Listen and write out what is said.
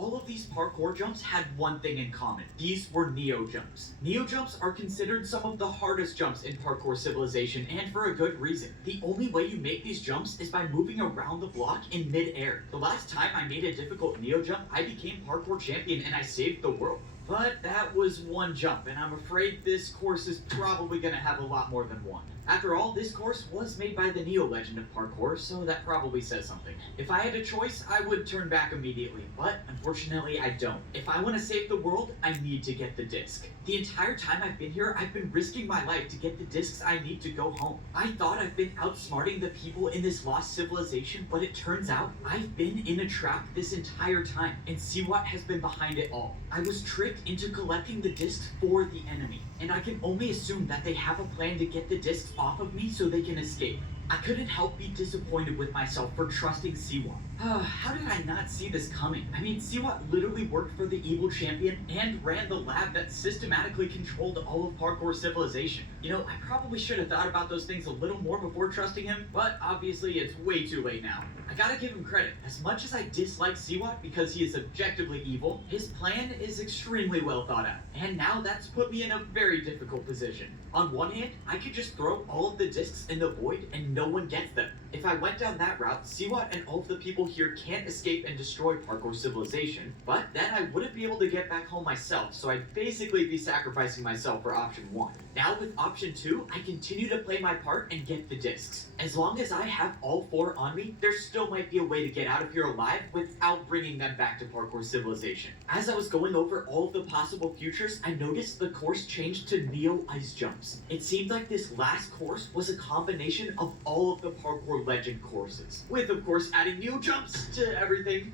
All of these parkour jumps had one thing in common. These were neo jumps. Neo jumps are considered some of the hardest jumps in parkour civilization, and for a good reason. The only way you make these jumps is by moving around the block in mid-air. The last time I made a difficult neo jump, I became parkour champion and I saved the world. But that was one jump, and I'm afraid this course is probably going to have a lot more than one. After all, this course was made by the Neo legend of parkour, so that probably says something. If I had a choice, I would turn back immediately, but unfortunately I don't. If I want to save the world, I need to get the disc. The entire time I've been here, I've been risking my life to get the discs I need to go home. I thought I've been outsmarting the people in this lost civilization, but it turns out I've been in a trap this entire time, and Siwat has been behind it all. I was tricked into collecting the discs for the enemy, and I can only assume that they have a plan to get the discs off of me so they can escape. I couldn't help be disappointed with myself for trusting Siwat. How did I not see this coming? I mean, Siwat literally worked for the evil champion and ran the lab that systematically controlled all of parkour civilization. You know, I probably should have thought about those things a little more before trusting him, but obviously it's way too late now. I gotta give him credit. As much as I dislike Siwat because he is objectively evil, his plan is extremely well thought out. And now that's put me in a very difficult position. On one hand, I could just throw all of the discs in the void and no one gets them. If I went down that route, Siwat and all of the people here can't escape and destroy parkour civilization, but then I wouldn't be able to get back home myself, so I'd basically be sacrificing myself for option 1. Now with option 2, I continue to play my part and get the discs. As long as I have all 4 on me, there still might be a way to get out of here alive without bringing them back to parkour civilization. As I was going over all of the possible futures, I noticed the course changed to Neo Ice Jumps. It seemed like this last course was a combination of all of the parkour legend courses, with of course adding new jumps to everything.